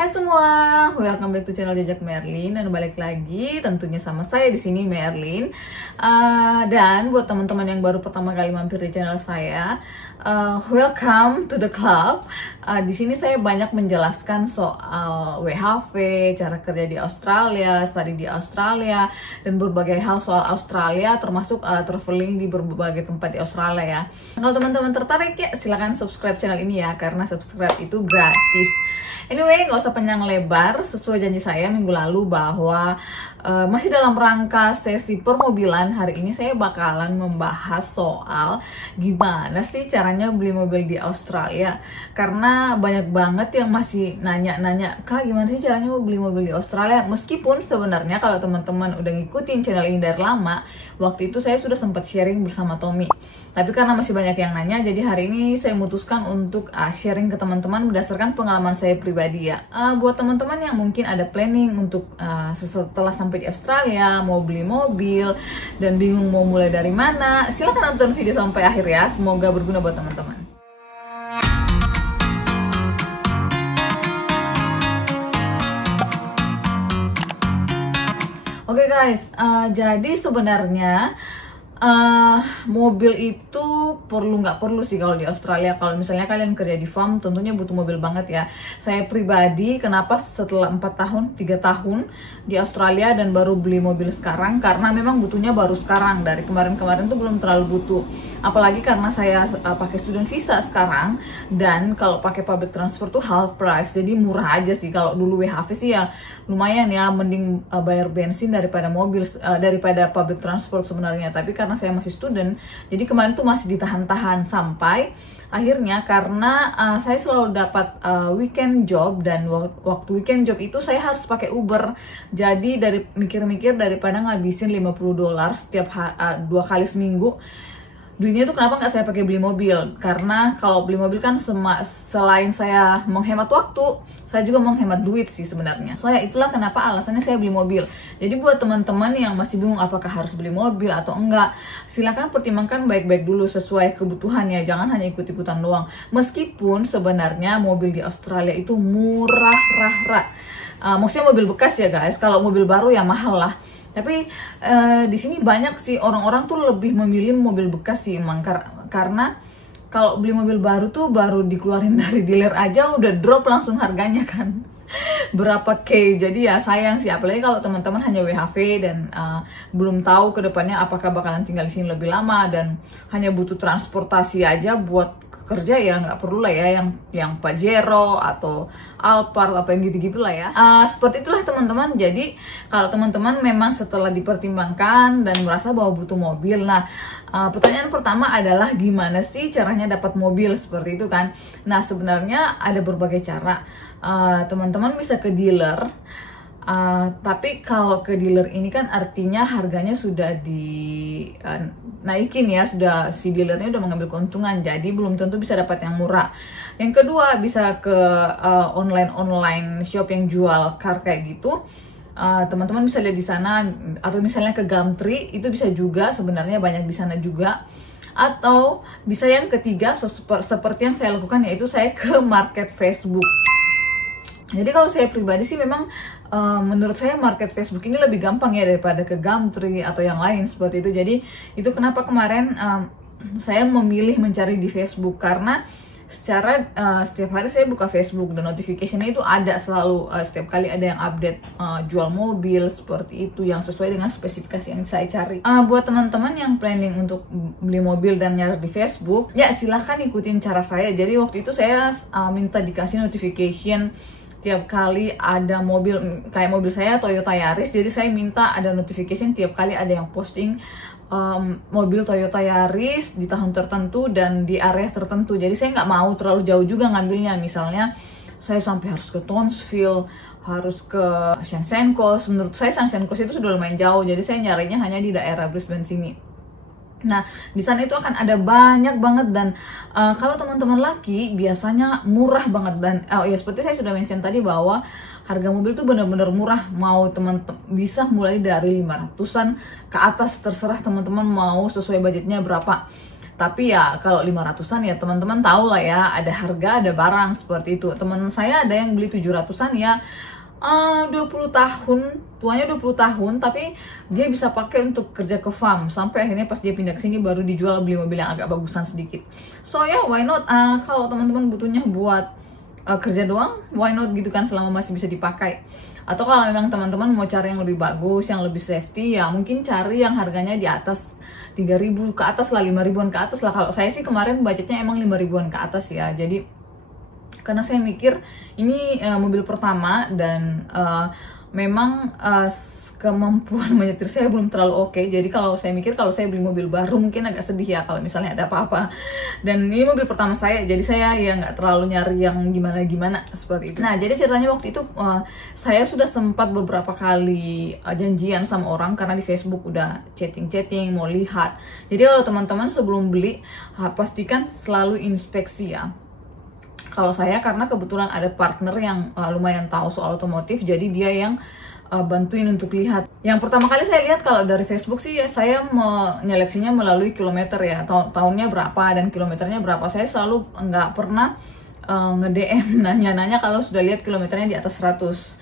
Hai semua, welcome back to channel Jejak Merlin dan balik lagi tentunya sama saya di sini Merlin. Dan buat teman-teman yang baru pertama kali mampir di channel saya, welcome to the club. Di sini saya banyak menjelaskan soal WHV, cara kerja di Australia, study di Australia, dan berbagai hal soal Australia, termasuk traveling di berbagai tempat di Australia ya. Kalau teman-teman tertarik ya silahkan subscribe channel ini ya, karena subscribe itu gratis. Anyway, nggak usah panjang lebar, sesuai janji saya minggu lalu bahwa masih dalam rangka sesi permobilan, hari ini saya bakalan membahas soal gimana sih caranya beli mobil di Australia. Karena banyak banget yang masih nanya-nanya, Kak gimana sih caranya mau beli mobil di Australia? Meskipun sebenarnya kalau teman-teman udah ngikutin channel ini dari lama, waktu itu saya sudah sempat sharing bersama Tommy. Tapi karena masih banyak yang nanya, jadi hari ini saya memutuskan untuk sharing ke teman-teman berdasarkan pengalaman saya pribadi ya. Buat teman-teman yang mungkin ada planning untuk setelah sampai di Australia mau beli mobil dan bingung mau mulai dari mana, silahkan nonton video sampai akhir ya. Semoga berguna buat teman-teman. Oke guys, jadi sebenarnya mobil itu perlu nggak perlu sih kalau di Australia. Kalau misalnya kalian kerja di farm tentunya butuh mobil banget ya. Saya pribadi kenapa setelah 3 tahun di Australia dan baru beli mobil sekarang, karena memang butuhnya baru sekarang. Dari kemarin-kemarin tuh belum terlalu butuh, apalagi karena saya pakai student visa sekarang, dan kalau pakai public transport tuh half price, jadi murah aja sih. Kalau dulu WHV sih ya lumayan ya, mending bayar bensin daripada mobil, daripada public transport sebenarnya. Tapi karena saya masih student, jadi kemarin tuh masih ditahan-tahan sampai akhirnya, karena saya selalu dapat weekend job, dan waktu weekend job itu saya harus pakai Uber. Jadi dari mikir-mikir daripada ngabisin $50 setiap 2 kali seminggu, duitnya itu kenapa nggak saya pakai beli mobil? Karena kalau beli mobil kan selain saya menghemat waktu, saya juga menghemat duit sih sebenarnya. Soalnya itulah kenapa alasannya saya beli mobil. Jadi buat teman-teman yang masih bingung apakah harus beli mobil atau enggak, silakan pertimbangkan baik-baik dulu sesuai kebutuhan ya. Jangan hanya ikut-ikutan doang. Meskipun sebenarnya mobil di Australia itu murah. Maksudnya mobil bekas ya guys. Kalau mobil baru ya mahal lah. Tapi di sini banyak sih orang-orang tuh lebih memilih mobil bekas sih emang, karena kalau beli mobil baru tuh baru dikeluarin dari dealer aja udah drop langsung harganya kan berapa K. Jadi ya sayang sih, apalagi kalau teman-teman hanya WHV dan belum tahu kedepannya apakah bakalan tinggal di sini lebih lama dan hanya butuh transportasi aja buat kerja, ya nggak perlu lah ya yang Pajero atau Alphard atau yang gitu-gitu lah ya. Seperti itulah teman-teman. Jadi kalau teman-teman memang setelah dipertimbangkan dan merasa bahwa butuh mobil, nah pertanyaan pertama adalah gimana sih caranya dapat mobil seperti itu kan. Nah sebenarnya ada berbagai cara. Teman-teman bisa ke dealer. Tapi kalau ke dealer ini kan artinya harganya sudah dinaikin ya, sudah si dealernya udah mengambil keuntungan, jadi belum tentu bisa dapat yang murah. Yang kedua bisa ke online shop yang jual car kayak gitu. Teman-teman bisa lihat di sana, atau misalnya ke Gumtree itu bisa juga, sebenarnya banyak di sana juga. Atau bisa yang ketiga seperti yang saya lakukan, yaitu saya ke market Facebook. Jadi kalau saya pribadi sih memang menurut saya market Facebook ini lebih gampang ya daripada ke Gumtree atau yang lain seperti itu. Jadi itu kenapa kemarin saya memilih mencari di Facebook, karena secara setiap hari saya buka Facebook dan notification-nya itu ada selalu, setiap kali ada yang update jual mobil seperti itu yang sesuai dengan spesifikasi yang saya cari. Buat teman-teman yang planning untuk beli mobil dan nyari di Facebook, ya silahkan ikutin cara saya. Jadi waktu itu saya minta dikasih notification tiap kali ada mobil, kayak mobil saya Toyota Yaris, jadi saya minta ada notification tiap kali ada yang posting mobil Toyota Yaris di tahun tertentu dan di area tertentu. Jadi saya nggak mau terlalu jauh juga ngambilnya, misalnya saya sampai harus ke Townsville, harus ke Sunshine Coast. Menurut saya Sunshine Coast itu sudah lumayan jauh, jadi saya nyarinya hanya di daerah Brisbane sini. Nah, di sana itu akan ada banyak banget, dan kalau teman-teman laki biasanya murah banget. Dan ya seperti saya sudah mention tadi bahwa harga mobil tuh bener-bener murah. Mau teman-teman bisa mulai dari 500-an ke atas, terserah teman-teman mau sesuai budgetnya berapa. Tapi ya kalau 500-an ya teman-teman tahu lah ya, ada harga ada barang seperti itu. Teman saya ada yang beli 700-an ya, 20 tahun, tuanya 20 tahun, tapi dia bisa pakai untuk kerja ke farm. Sampai akhirnya pas dia pindah ke sini baru dijual, beli mobil yang agak bagusan sedikit. So ya, why not? Kalau teman-teman butuhnya buat kerja doang, why not gitu kan, selama masih bisa dipakai. Atau kalau memang teman-teman mau cari yang lebih bagus, yang lebih safety, ya mungkin cari yang harganya di atas 3.000 ke atas lah, 5.000-an ke atas lah. Kalau saya sih kemarin budgetnya emang 5.000-an ke atas ya. Jadi karena saya mikir ini mobil pertama dan memang kemampuan menyetir saya belum terlalu oke. Jadi kalau saya mikir kalau saya beli mobil baru mungkin agak sedih ya kalau misalnya ada apa-apa. Dan ini mobil pertama saya, jadi saya ya nggak terlalu nyari yang gimana-gimana seperti itu. Nah, jadi ceritanya waktu itu saya sudah sempat beberapa kali janjian sama orang karena di Facebook udah chatting-chatting mau lihat. Jadi kalau teman-teman sebelum beli pastikan selalu inspeksi ya. Kalau saya karena kebetulan ada partner yang lumayan tahu soal otomotif, jadi dia yang bantuin untuk lihat. Yang pertama kali saya lihat kalau dari Facebook sih ya, saya menyeleksinya melalui kilometer ya, tahunnya berapa dan kilometernya berapa. Saya selalu nggak pernah nge-DM nanya-nanya kalau sudah lihat kilometernya di atas 100.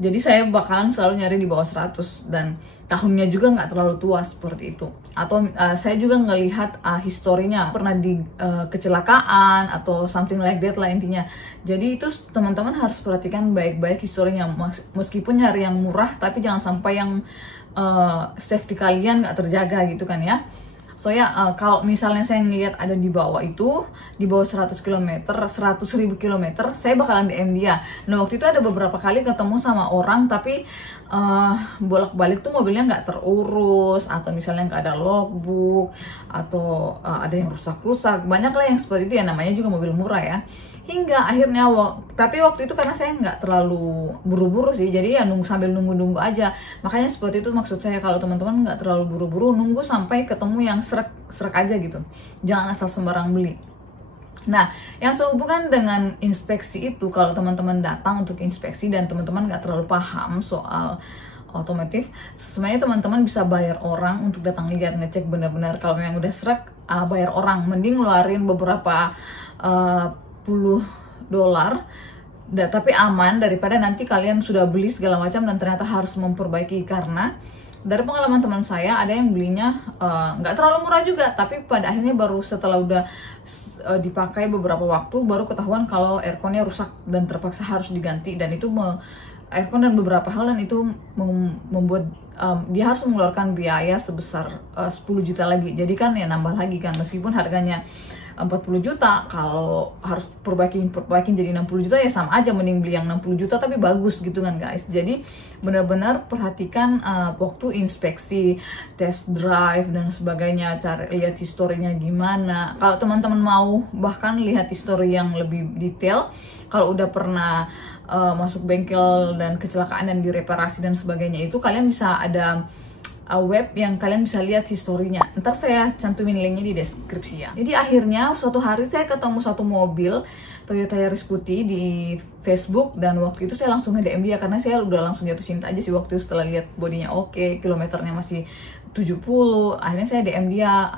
Jadi saya bakalan selalu nyari di bawah 100 dan tahunnya juga nggak terlalu tua seperti itu. Atau saya juga ngelihat historinya, pernah di kecelakaan atau something like that lah intinya. Jadi itu teman-teman harus perhatikan baik-baik historinya. Meskipun nyari yang murah, tapi jangan sampai yang safety kalian nggak terjaga gitu kan ya. So ya, kalau misalnya saya ngeliat ada di bawah itu, di bawah 100 km, 100.000 km, saya bakalan DM dia. Nah, waktu itu ada beberapa kali ketemu sama orang, tapi bolak-balik tuh mobilnya nggak terurus, atau misalnya nggak ada logbook, atau ada yang rusak-rusak. Banyak lah yang seperti itu ya, namanya juga mobil murah ya. Hingga akhirnya, tapi waktu itu karena saya nggak terlalu buru-buru sih, jadi ya sambil nunggu-nunggu aja. Makanya seperti itu maksud saya, kalau teman-teman nggak terlalu buru-buru, nunggu sampai ketemu yang serak aja gitu. Jangan asal sembarang beli. Nah, yang sehubungan dengan inspeksi itu, kalau teman-teman datang untuk inspeksi dan teman-teman nggak terlalu paham soal otomotif, sebenarnya teman-teman bisa bayar orang untuk datang lihat, ngecek benar-benar. Kalau yang udah serak, bayar orang. Mending ngeluarin beberapa $10, tapi aman daripada nanti kalian sudah beli segala macam dan ternyata harus memperbaiki. Karena dari pengalaman teman saya, ada yang belinya nggak terlalu murah juga, tapi pada akhirnya baru setelah udah dipakai beberapa waktu baru ketahuan kalau airconnya rusak dan terpaksa harus diganti. Dan itu aircon dan beberapa hal, dan itu membuat dia harus mengeluarkan biaya sebesar 10 juta lagi. Jadi kan ya nambah lagi kan, meskipun harganya 40 juta, kalau harus perbaikin jadi 60 juta ya sama aja, mending beli yang 60 juta tapi bagus gitu kan guys. Jadi benar-benar perhatikan waktu inspeksi, test drive dan sebagainya, cari lihat historinya gimana. Kalau teman-teman mau bahkan lihat histori yang lebih detail, kalau udah pernah masuk bengkel dan kecelakaan dan direparasi dan sebagainya, itu kalian bisa ada web yang kalian bisa lihat historinya. Ntar saya cantumin linknya di deskripsi ya. Jadi akhirnya suatu hari saya ketemu satu mobil Toyota Yaris putih di Facebook, dan waktu itu saya langsung nge-DM dia karena saya udah langsung jatuh cinta aja sih waktu itu setelah lihat bodinya oke, kilometernya masih 70. Akhirnya saya DM dia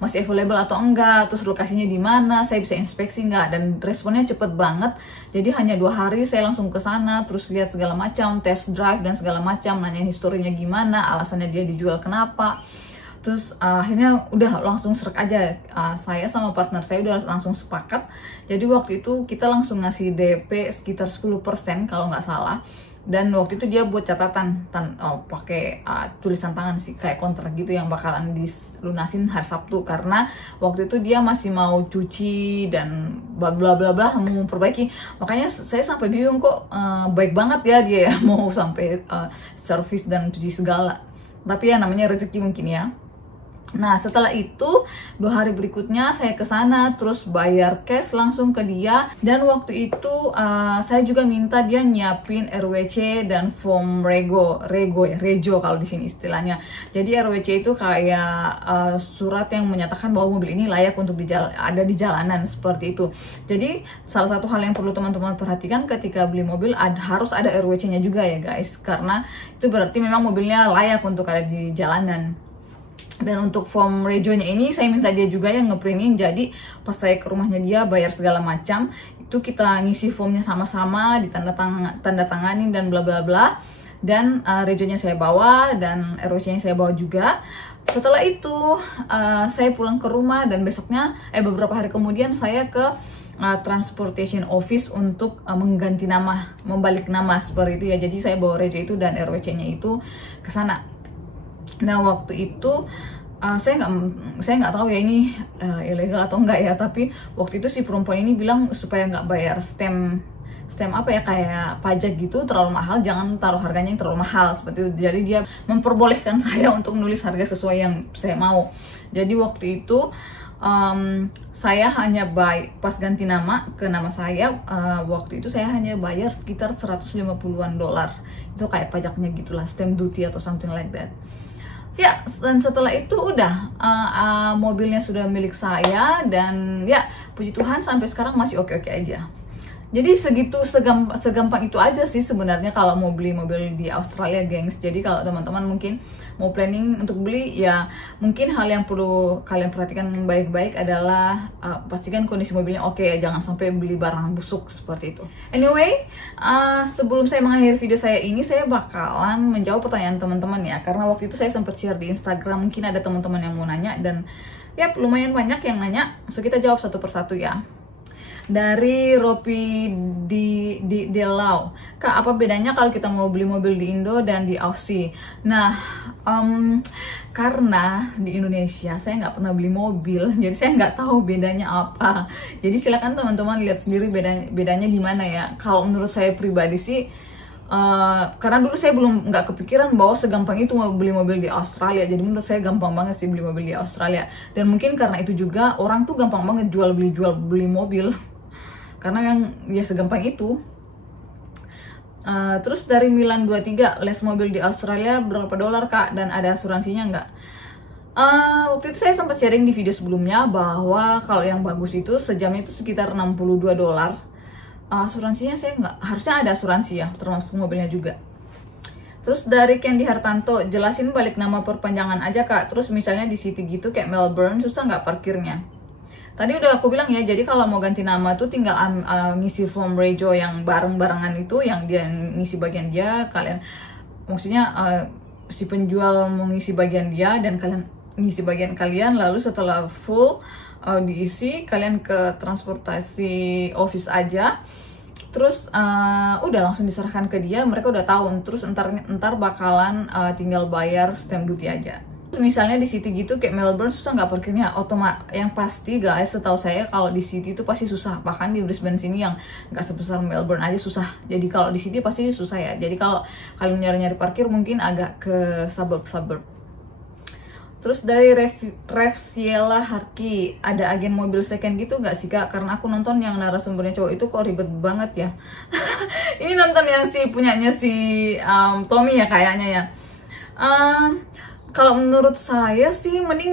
masih available atau enggak, terus lokasinya di mana, saya bisa inspeksi enggak, dan responnya cepet banget. Jadi hanya 2 hari saya langsung ke sana, terus lihat segala macam, test drive dan segala macam, nanya historinya gimana, alasannya dia dijual kenapa. Terus akhirnya udah langsung serak aja. Saya sama partner saya udah langsung sepakat. Jadi waktu itu kita langsung ngasih DP sekitar 10% kalau nggak salah. Dan waktu itu dia buat catatan pakai tulisan tangan sih, kayak kontrak gitu yang bakalan dilunasin hari Sabtu, karena waktu itu dia masih mau cuci dan bla bla bla bla, mau memperbaiki. Makanya saya sampai bingung kok baik banget ya dia ya, mau sampai servis dan cuci segala. Tapi ya namanya rezeki mungkin ya. Nah, setelah itu 2 hari berikutnya saya ke sana, terus bayar cash langsung ke dia. Dan waktu itu saya juga minta dia nyiapin RWC dan form rego kalau di sini istilahnya. Jadi RWC itu kayak surat yang menyatakan bahwa mobil ini layak untuk ada di jalanan, seperti itu. Jadi salah satu hal yang perlu teman-teman perhatikan ketika beli mobil, harus ada RWC-nya juga ya guys, karena itu berarti memang mobilnya layak untuk ada di jalanan. Dan untuk form rejonya ini saya minta dia juga yang ngeprintin, jadi pas saya ke rumahnya dia bayar segala macam, itu kita ngisi formnya sama-sama, tanda tanganin dan bla bla bla. Dan rejonya saya bawa dan ROC-nya saya bawa juga. Setelah itu saya pulang ke rumah dan besoknya beberapa hari kemudian saya ke transportation office untuk mengganti nama, membalik nama seperti itu ya. Jadi saya bawa rejo itu dan ROC-nya itu ke sana. Nah waktu itu saya nggak tahu ya ini ilegal atau enggak ya, tapi waktu itu si perempuan ini bilang supaya nggak bayar stem apa ya, kayak pajak gitu terlalu mahal, jangan taruh harganya yang terlalu mahal seperti itu. Jadi dia memperbolehkan saya untuk nulis harga sesuai yang saya mau. Jadi waktu itu saya hanya pas ganti nama ke nama saya, waktu itu saya hanya bayar sekitar 150-an dolar. Itu kayak pajaknya gitulah, stamp duty atau something like that. Ya, dan setelah itu udah mobilnya sudah milik saya, dan ya puji Tuhan sampai sekarang masih oke-oke aja. Jadi segampang itu aja sih sebenarnya kalau mau beli mobil di Australia, gengs. Jadi kalau teman-teman mungkin mau planning untuk beli, ya mungkin hal yang perlu kalian perhatikan baik-baik adalah pastikan kondisi mobilnya oke ya, jangan sampai beli barang busuk seperti itu. Anyway, sebelum saya mengakhiri video saya ini, saya bakalan menjawab pertanyaan teman-teman ya, karena waktu itu saya sempat share di Instagram, mungkin ada teman-teman yang mau nanya, dan ya lumayan banyak yang nanya, so kita jawab satu persatu ya. Dari Ropi di Delau, Kak, apa bedanya kalau kita mau beli mobil di Indo dan di Aussie? Nah, karena di Indonesia saya nggak pernah beli mobil, jadi saya nggak tahu bedanya apa. Jadi silakan teman-teman lihat sendiri bedanya di mana ya. Kalau menurut saya pribadi sih, karena dulu saya nggak kepikiran bahwa segampang itu mau beli mobil di Australia. Jadi menurut saya gampang banget sih beli mobil di Australia. Dan mungkin karena itu juga orang tuh gampang banget jual beli mobil. Karena yang ya segampang itu. Terus dari Milan 23, les mobil di Australia berapa dolar Kak, dan ada asuransinya nggak? Waktu itu saya sempat sharing di video sebelumnya bahwa kalau yang bagus itu sejamnya itu sekitar 62 dolar. Asuransinya saya nggak, harusnya ada asuransi ya, termasuk mobilnya juga. Terus dari Candy Hartanto, jelasin balik nama perpanjangan aja Kak. Terus misalnya di city gitu kayak Melbourne, susah nggak parkirnya? Tadi udah aku bilang ya, jadi kalau mau ganti nama tuh tinggal ngisi form rejo yang barengan itu, yang dia ngisi bagian dia, kalian maksudnya si penjual mau ngisi bagian dia dan kalian ngisi bagian kalian, lalu setelah full diisi, kalian ke transportasi office aja, terus udah langsung diserahkan ke dia, mereka udah tahu, terus entar bakalan tinggal bayar stamp duty aja. Misalnya di city gitu kayak Melbourne, susah nggak parkirnya? Yang pasti guys, setahu saya kalau di city itu pasti susah, bahkan di Brisbane sini yang nggak sebesar Melbourne aja susah. Jadi kalau di city pasti susah ya. Jadi kalau kalian nyari parkir mungkin agak ke suburb. Terus dari Refsiela Harki, ada agen mobil second gitu nggak sih Kak? Karena aku nonton yang narasumbernya cowok itu kok ribet banget ya. Ini nonton yang punyanya si Tommy ya kayaknya ya. Kalau menurut saya sih mending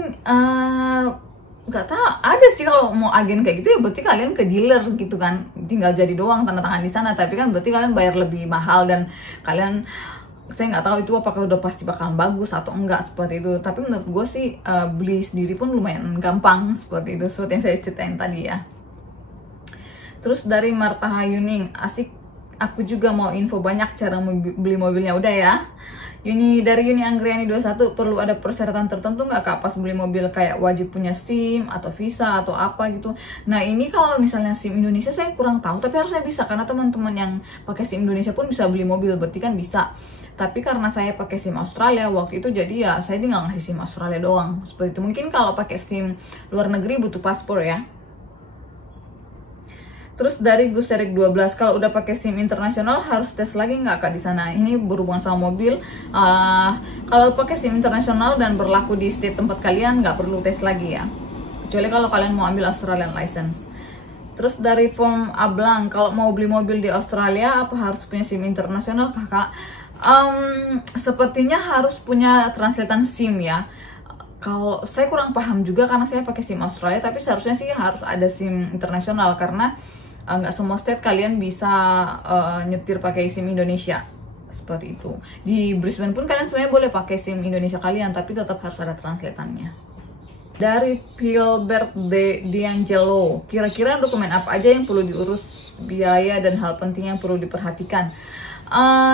nggak tahu, ada sih kalau mau agen kayak gitu ya berarti kalian ke dealer gitu kan, tinggal jadi doang tanda tangan di sana, tapi kan berarti kalian bayar lebih mahal, dan kalian, saya nggak tahu itu apakah udah pasti bakalan bagus atau enggak seperti itu. Tapi menurut gue sih beli sendiri pun lumayan gampang seperti itu, seperti yang saya ceritain tadi ya. Terus dari Marta Hayuning, asik, aku juga mau info banyak cara beli mobilnya, udah ya. Dari Yuni Anggriani 21, perlu ada persyaratan tertentu nggak Kak pas beli mobil, kayak wajib punya SIM atau visa atau apa gitu? Nah ini kalau misalnya SIM Indonesia saya kurang tahu, tapi harusnya bisa, karena teman-teman yang pakai SIM Indonesia pun bisa beli mobil, berarti kan bisa. Tapi karena saya pakai SIM Australia waktu itu, jadi ya saya tinggal ngasih SIM Australia doang seperti itu. Mungkin kalau pakai SIM luar negeri butuh paspor ya. Terus dari Gusterik 12, kalau udah pakai SIM internasional harus tes lagi nggak Kak di sana? Ini berhubungan sama mobil. Kalau pakai SIM internasional dan berlaku di state tempat kalian nggak perlu tes lagi ya, kecuali kalau kalian mau ambil Australian license. Terus dari Form Ablang, kalau mau beli mobil di Australia apa harus punya SIM internasional Kakak? Sepertinya harus punya translatean SIM ya. Kalau saya kurang paham juga karena saya pakai SIM Australia, tapi seharusnya sih harus ada SIM internasional, karena nggak semua state kalian bisa nyetir pakai SIM Indonesia seperti itu. Di Brisbane pun kalian sebenarnya boleh pakai SIM Indonesia kalian, tapi tetap harus ada translatannya. Dari Gilbert D'Angelo, kira-kira dokumen apa aja yang perlu diurus, biaya dan hal penting yang perlu diperhatikan?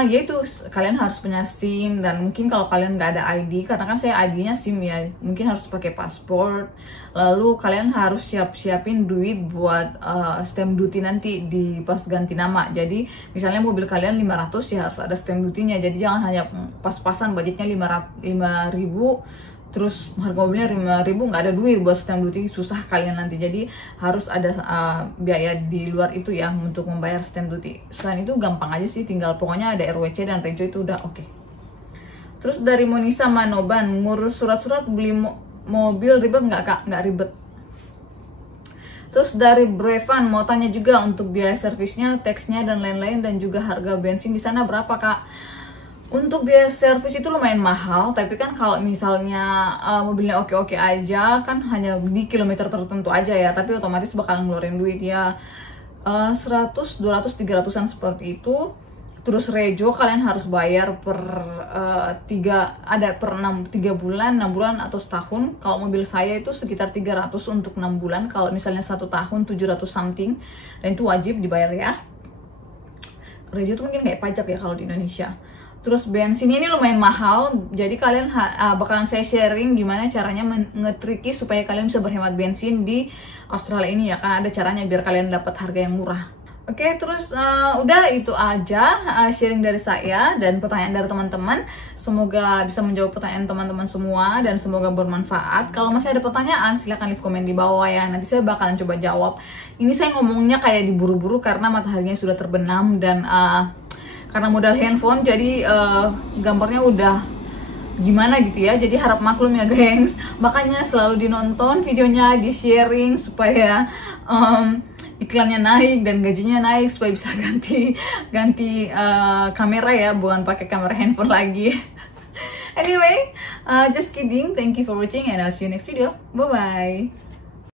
Yaitu kalian harus punya SIM, dan mungkin kalau kalian nggak ada ID, karena kan saya ID-nya SIM ya, mungkin harus pakai paspor. Lalu kalian harus siapin duit buat stamp duty nanti di pas ganti nama. Jadi misalnya mobil kalian 500 ya harus ada stamp duty-nya. Jadi jangan hanya pas-pasan budgetnya 5.000 terus harga mobilnya 5.000 nggak ada duit buat stamp duty, susah kalian nanti. Jadi harus ada biaya di luar itu ya untuk membayar stamp duty. Selain itu gampang aja sih, tinggal pokoknya ada RWC dan Rejo itu udah oke. Terus dari Monisa Manoban, ngurus surat-surat beli mobil ribet nggak kak? Nggak ribet. Terus dari Brevan mau tanya juga untuk biaya servisnya, taxnya dan lain-lain, dan juga harga bensin di sana berapa kak? Untuk biaya servis itu lumayan mahal, tapi kan kalau misalnya mobilnya oke-oke aja kan hanya di kilometer tertentu aja ya, tapi otomatis bakal ngeluarin duit ya 100, 200, 300-an seperti itu. Terus Rejo kalian harus bayar per 3 bulan, 6 bulan atau setahun. Kalau mobil saya itu sekitar 300 untuk 6 bulan, kalau misalnya 1 tahun 700 something, dan itu wajib dibayar ya. Rejo itu mungkin kayak pajak ya kalau di Indonesia. Terus bensinnya ini lumayan mahal, jadi kalian bakalan saya sharing gimana caranya ngetriki supaya kalian bisa berhemat bensin di Australia ini ya, kan ada caranya biar kalian dapat harga yang murah. Oke, terus udah itu aja sharing dari saya dan pertanyaan dari teman-teman. Semoga bisa menjawab pertanyaan teman-teman semua dan semoga bermanfaat. Kalau masih ada pertanyaan silahkan leave komen di bawah ya, nanti saya bakalan coba jawab. Ini saya ngomongnya kayak diburu-buru karena mataharinya sudah terbenam dan karena modal handphone jadi gambarnya udah gimana gitu ya, jadi harap maklum ya gengs. Makanya selalu dinonton videonya, di sharing supaya iklannya naik dan gajinya naik, supaya bisa ganti kamera ya, bukan pakai kamera handphone lagi. Anyway, just kidding, thank you for watching and I'll see you next video, bye bye.